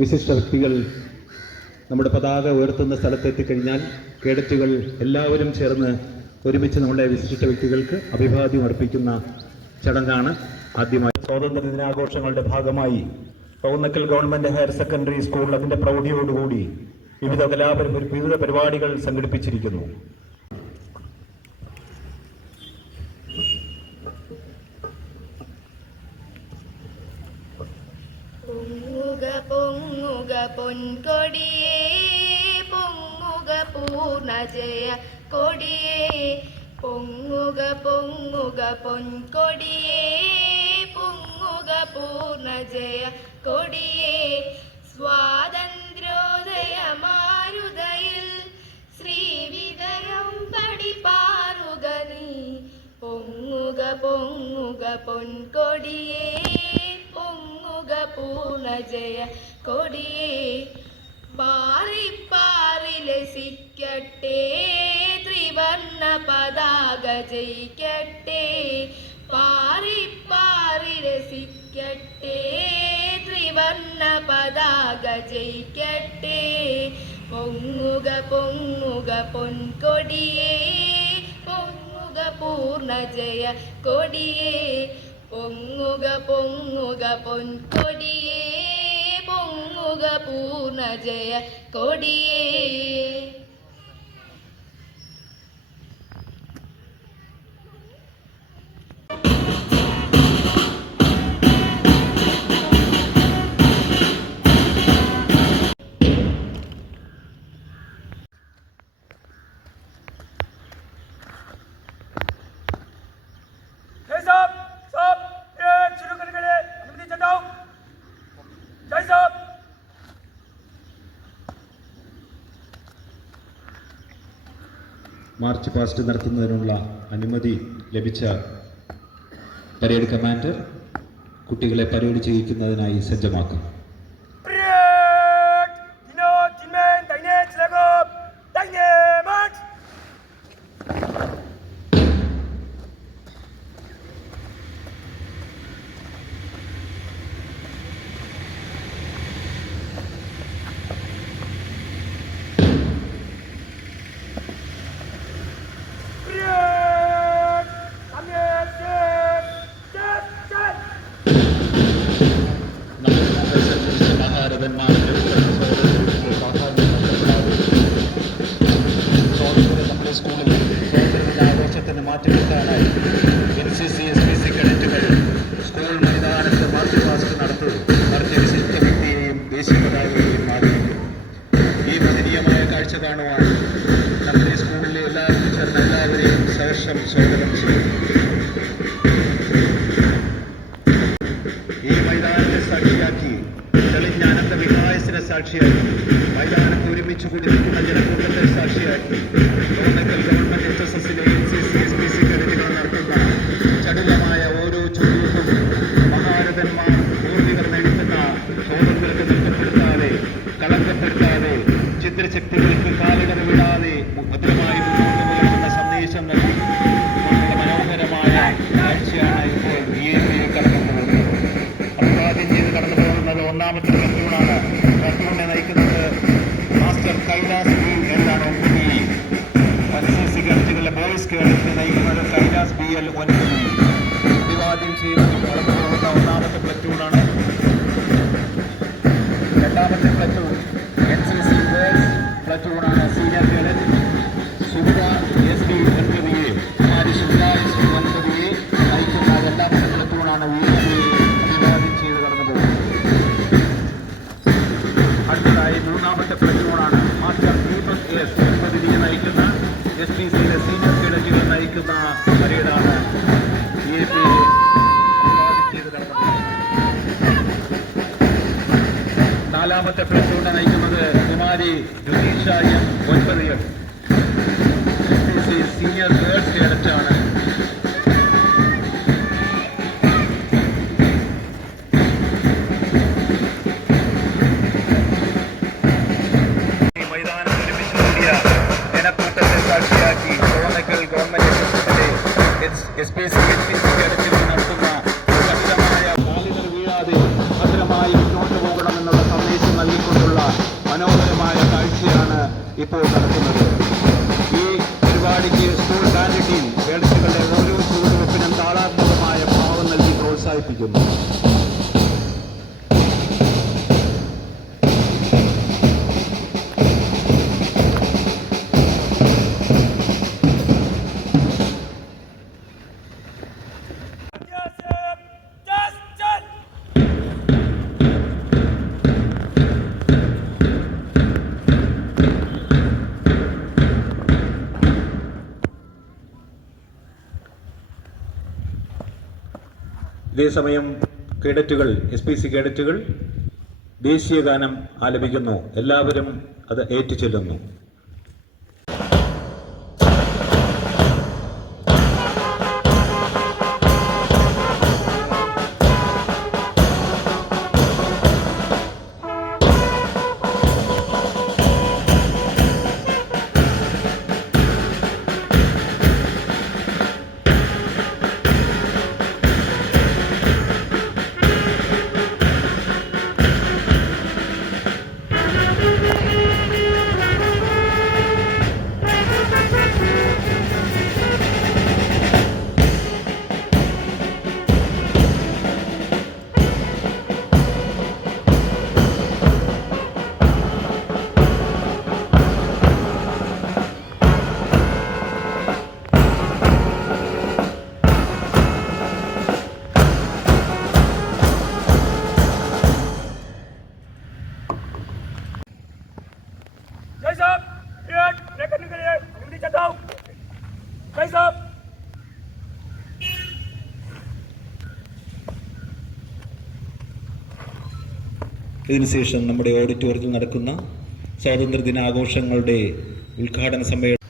വിശിഷ്ട വ്യക്തികൾ നമ്മുടെ പതാക ഉയർത്തുന്ന സ്ഥലത്തെത്തിക്കഴിഞ്ഞാൽ കേഡറ്റുകൾ എല്ലാവരും ചേർന്ന് ഒരുമിച്ച് നമ്മുടെ വിശിഷ്ട വ്യക്തികൾക്ക് അഭിവാദ്യം അർപ്പിക്കുന്ന ചടങ്ങാണ് ആദ്യമായി. സ്വാതന്ത്ര്യ ദിനാഘോഷങ്ങളുടെ ഭാഗമായി പൗന്നക്കൽ ഗവൺമെന്റ് ഹയർ സെക്കൻഡറി സ്കൂൾ അതിന്റെ പ്രൗഢിയോടുകൂടി വിവിധ പരിപാടികൾ സംഘടിപ്പിച്ചിരിക്കുന്നു. പൊങ്ങുക പൊൻകൊടിയേ പൊങ്ങുക പൂർണ്ണജയ കൊടിയേ പൊങ്ങുക പൊങ്ങുക പൊൻകൊടിയേ പൊങ്ങുക പൂർണ്ണജയ കൊടിയേ സ്വാതന്ത്ര്യോദയ മാരുതയിൽ ശ്രീവിജയം പടിപാറുക നീ പൊങ്ങുക പൊങ്ങുക പൊൻകൊടിയേ പൂർണ്ണജയ കൊടിയേ പാറി പാറി ലസിക്കട്ടെ ത്രിവർണ്ണ പതാക ജയിക്കട്ടെ പാറി പാറി രസിക്കട്ടെ ത്രിവർണ്ണ പതാക ജയിക്കട്ടെ പൊങ്ങുക പൊങ്ങുക പൊൻകൊടിയേ പൊങ്ങുക പൂർണ്ണജയ കൊടിയേ പൊങ്ങുക പൊങ്ങുക പൊൻകൊടിയേ പൊങ്ങുക പൂർണ്ണജയ കൊടിയേ. മാർച്ച് പാസ്റ്റ് നടത്തുന്നതിനുള്ള അനുമതി ലഭിച്ച പരേഡ് കമാൻഡർ കുട്ടികളെ പരേഡ് ചെയ്യിക്കുന്നതിനായി സജ്ജമാക്കും. ആഘോഷത്തിന് മാറ്റിവെക്കാനായി NCC SPC കേഡറ്റുകൾ സ്കൂൾ മൈതാനത്ത് മാർച്ച് പാസ്റ്റ് നടത്തും. മറിച്ച് വിശിഷ്ട വ്യക്തിയെയും ദേശീയ പതാകയെയും ആദരിക്കും. ഈ മഹനീയമായ കാഴ്ച കാണുവാൻ നമ്മുടെ സ്കൂളിലെ എല്ലാവരും ചേർന്ന എല്ലാവരെയും സഹർഷം സ്വാഗതം ചെയ്യും. ഈ മൈതാനത്തെ സാക്ഷിയാക്കി തെളിഞ്ഞ അനന്ത വികായസിനെ സാക്ഷിയാക്കി മൈതാനത്ത് ഒരുമിച്ച് കൂടി നിൽക്കുന്ന ജനക്കൂട്ടത്തെ സാക്ഷിയാക്കി ഗവൺമെന്റ് HSSലെ NCC SPC കേഡറ്റുകൾ നടത്തുന്ന ചടുലമായ ഓരോ ചുവടും മഹാരഥന്മാർ പൂർവികർ നേടുന്ന സ്വാതന്ത്ര്യത്തെ നഷ്ടപ്പെടുത്താതെ കളങ്കപ്പെടുത്താതെ ചിത്രശക്തികൾക്ക് കാലിടർ വിടാതെ ഭദ്രമായി മുന്നോട്ട് പുലർത്തുന്ന സന്ദേശം നൽകി മനോഹരമായ കാഴ്ചയാണ് ഇപ്പോൾ EAPയിൽ കടന്നു പോകുന്നത്. അഭിവാദ്യം ചെയ്ത് കടന്നു പോകുന്നത് ഒന്നാമത്തെ പ്ലറ്റൂണാണ്. പ്ലറ്റൂണിനെ നയിക്കുന്നത് മാസ്റ്റർ കൈലാസ് എന്നാണ്. NCC കേഡറ്റുകളിലെ ബോയ്സ് കേഡറ്റിനെ നയിക്കുന്നത് കൈലാസ് BL അഭിവാദ്യം ചെയ്ത് കടന്നു പോകുന്ന ഒന്നാമത്തെ പ്ലറ്റൂണാണ്. രണ്ടാമത്തെ പ്ലറ്റൂൺ NCC ഗേൾസ് പ്ലറ്റൂണാണ്. Senior cadet Subra SB NPVA Subra SB NPVA നയിക്കുന്ന രണ്ടാമത്തെ പ്ലറ്റൂണാണ്. അഭിവാദ്യം ചെയ്ത് കടന്നു പോകുന്നത്. അടുത്തതായി മൂന്നാമത്തെ പ്ലറ്റൂണാണ് മാസ്റ്റർ ദീപക് S NPVA നയിക്കുന്ന SPCയിലെ സീനിയർ കേഡറ്റുകൾ നയിക്കുന്ന പരേഡാണ്. EAP അഭിവാദ്യം ചെയ്ത് കടന്നു നാലാമത്തെ പ്ലറ്റൂണിനെ നയിക്കുന്നത് Kumari Judeesha M 9 SPC senior girls കേഡറ്റാണ്. ഇപ്പോൾ നടക്കുന്നത്. ഈ പരിപാടിക്ക് സ്കൂൾ ബാൻഡ് ടീം കേഡറ്റുകളുടെ ഓരോ ചുവടുവെപ്പിനും താളാത്മകമായ ഭാവം നൽകി പ്രോത്സാഹിപ്പിക്കുന്നു. ഇതേസമയം കേഡറ്റുകൾ SPC കേഡറ്റുകൾ ദേശീയ ഗാനം ആലപിക്കുന്നു. എല്ലാവരും അത് ഏറ്റുചൊല്ലുന്നു. ഇതിനുശേഷം നമ്മുടെ ഓഡിറ്റോറിയത്തിൽ നടക്കുന്ന സ്വാതന്ത്ര്യദിനാഘോഷങ്ങളുടെ ഉദ്ഘാടന സമ്മേളനം